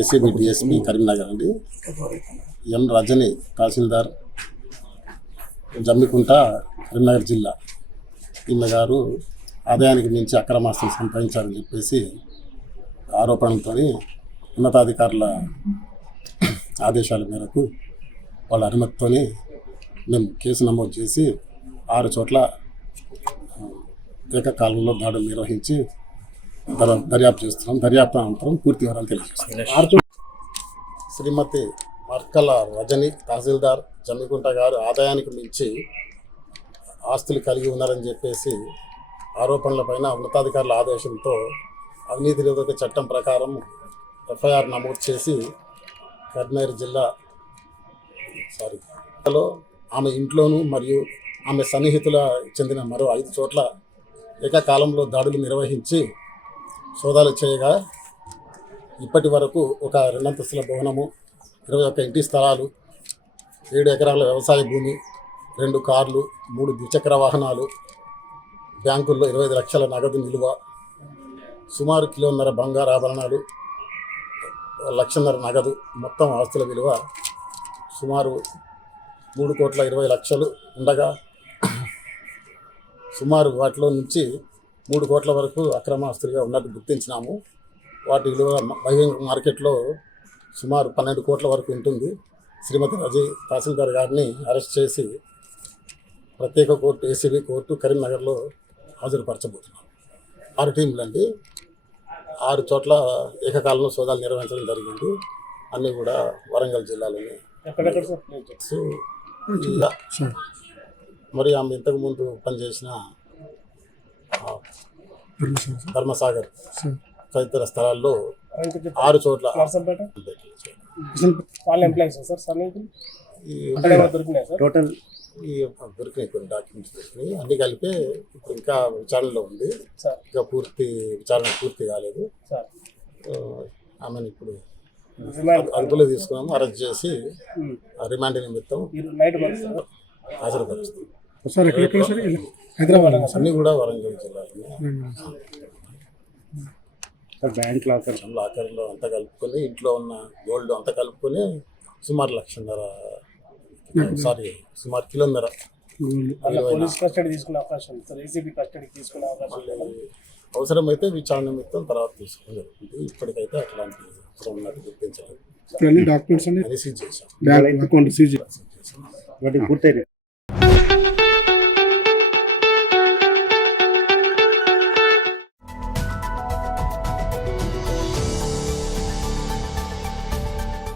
ACB DSP Karimnagar అండి. ఎం రజని తహసీల్దార్ జమ్మికుంట కరీంనగర్ జిల్లా. ఈమె గారు ఆదాయానికి మించి అక్రమాస్తులు సంపాదించారని చెప్పేసి ఆరోపణలతో ఉన్నతాధికారుల ఆదేశాల మేరకు వాళ్ళ అనుమతితో మేము కేసు నమోదు చేసి 6 చోట్ల ఏకకాలంలో దాడులు నిర్వహించి దర్యాప్తు చేస్తున్నాం. దర్యాప్తు అనంతరం పూర్తి వివరాలు తెలియజేస్తున్నాం. శ్రీమతి మర్కల రజని తహసీల్దార్ జమ్మికుంట గారు ఆదాయానికి మించి ఆస్తులు కలిగి ఉన్నారని చెప్పేసి ఆరోపణలపైన ఉన్నతాధికారుల ఆదేశంతో అవినీతి నిరోధక చట్టం ప్రకారం ఎఫ్ఐఆర్ నమోదు చేసి కరీంనగర్ జిల్లాలో ఆమె ఇంట్లోనూ మరియు ఆమె సన్నిహితుల చెందిన మరో 5 చోట్ల ఏకకాలంలో దాడులు నిర్వహించి సోదాలు చేయగా ఇప్పటి వరకు ఒక 2 అంతస్తుల భవనము, 21 ఇంటి స్థలాలు, 7 ఎకరాల వ్యవసాయ భూమి, 2 కార్లు, 3 ద్విచక్ర వాహనాలు, బ్యాంకుల్లో 25 లక్షల నగదు నిలువ, సుమారు 1.5 కిలో బంగారు ఆభరణాలు, 1.5 లక్షల నగదు, మొత్తం ఆస్తుల విలువ సుమారు 3,20 లక్షలు ఉండగా సుమారు వాటిలో నుంచి 3 కోట్ల వరకు అక్రమ ఆస్తులుగా ఉన్నట్టు గుర్తించినాము. వాటి విలువ మార్కెట్లో సుమారు 12 కోట్ల వరకు ఉంటుంది. శ్రీమతి రజీ తహసీల్దార్ గారిని అరెస్ట్ చేసి ప్రత్యేక కోర్టు ఏసీబీ కోర్టు కరీంనగర్లో హాజరుపరచబోతున్నాం. 6 టీంలు అండి. 6 చోట్ల ఏకకాలంలో సోదాలు నిర్వహించడం జరిగింది. అన్నీ కూడా వరంగల్ జిల్లాలోనే. మరి ఆమె ఇంతకుముందు పనిచేసిన ధర్మసాగర్ తదితర స్థలాల్లో 6 చోట్ల టోటల్ దొరికినాయి. కొన్ని డాక్యుమెంట్స్ దొరికినాయి. అన్ని కలిపే ఇప్పుడు ఇంకా విచారణలో ఉంది. ఇంకా విచారణ పూర్తి కాలేదు. ఆమెను ఇప్పుడు అదుపులో తీసుకున్నాము. అరెస్ట్ చేసి రిమాండ్ నిమిత్తం హాజరుపరుస్తాం. అన్నీ కూడా వరంగల్ జిల్లాలో బ్యాంక్ లాకర్లో అంతా కలుపుకొని, ఇంట్లో ఉన్న గోల్డ్ అంతా కలుపుకొని సుమారు 1.5 సుమారు 1.5 కిలో అవసరమైతే విచారణ నిమిత్తం తర్వాత తీసుకోవడం జరుగుతుంది. ఇప్పటికైతే అట్లాంటి అవసరం ఉన్నట్టు గుర్తించలేదు. డాక్యుమెంట్స్ అన్ని సీజ్ చేశాం.